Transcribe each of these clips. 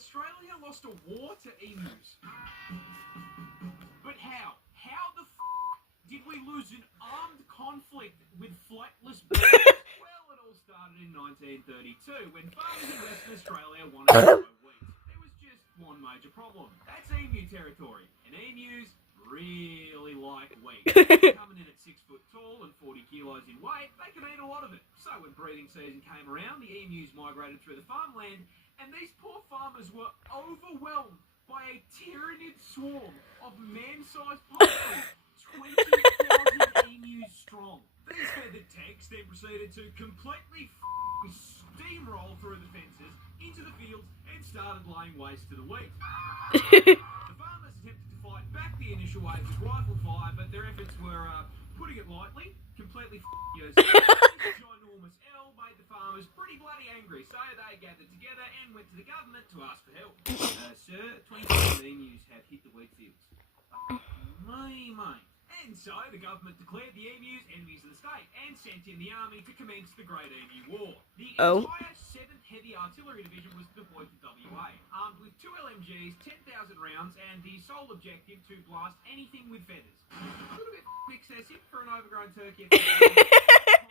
Australia lost a war to emus. But how? How the did we lose an armed conflict with flightless birds? Well, it all started in 1932 when farmers in Western Australia wanted to grow wheat. There was just one major problem. That's emu territory, and emus really like wheat. Coming in at 6 foot tall and 40 kilos in weight, they can eat a lot of it. So when breeding season came around, the emus migrated through the farmland, and these poor farmers were overwhelmed by a tyrannid swarm of man-sized poultry, 20,000 emus strong. These feathered tanks then proceeded to completely steamroll through the fences into the fields and started laying waste to the wheat. The farmers attempted to fight back the initial waves with rifle fire, but their efforts were, putting it lightly, completely useless. This ginormous L made the farmers pretty bloody angry, so they gathered together and went to the government to ask for help. Sir, 20,000 emus have hit the wheat fields. Mate. And so the government declared the emus enemies of the state and sent in the army to commence the Great Emu War. The entire 7th Heavy Artillery Division was deployed to WA, armed with 2 LMGs, 10,000 rounds, and the sole objective to blast anything with feathers. A little bit excessive for an overgrown turkey. Upon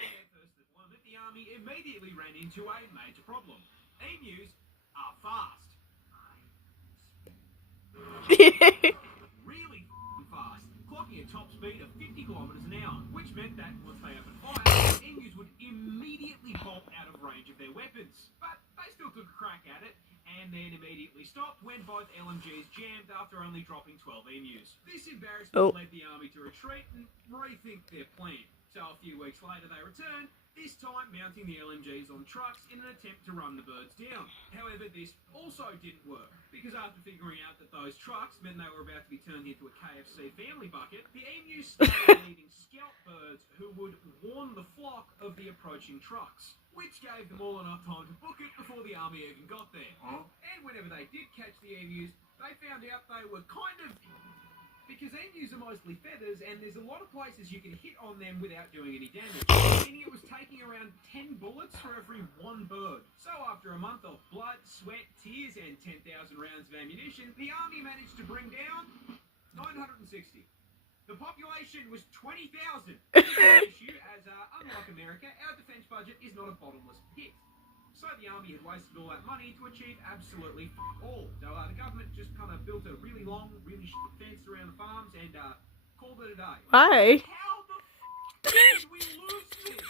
their first deployment, the army immediately ran into a major problem. Emus are fast. Really fast, clocking a top speed of 50 kilometers an hour, which meant that once they opened fire, emus would immediately bolt out of range of their weapons. But they still took a crack at it, and then immediately stopped when both LMGs jammed after only dropping 12 emus. This embarrassment led the army to retreat and rethink their plan. So a few weeks later they returned, this time mounting the LMGs on trucks in an attempt to run the birds down. However, this also didn't work, because after figuring out that those trucks meant they were about to be turned into a KFC family bucket, the emus started leaving scout birds who would warn the flock of the approaching trucks, which gave them all enough time to book it before the army even got there. And whenever they did catch the emus, they found out they were kind of... Because emus are mostly feathers, and there's a lot of places you can hit on them without doing any damage. Meaning it was taking around 10 bullets for every one bird. So after a month of blood, sweat, tears, and 10,000 rounds of ammunition, the army managed to bring down 960. The population was 20,000. This is an issue, as unlike America, our defense budget is not a bottomless pit. So the army had wasted all that money to achieve absolutely all. So the government just kind of built a really long, really shit fence around the farms and called it a day. Why? How the did we lose this?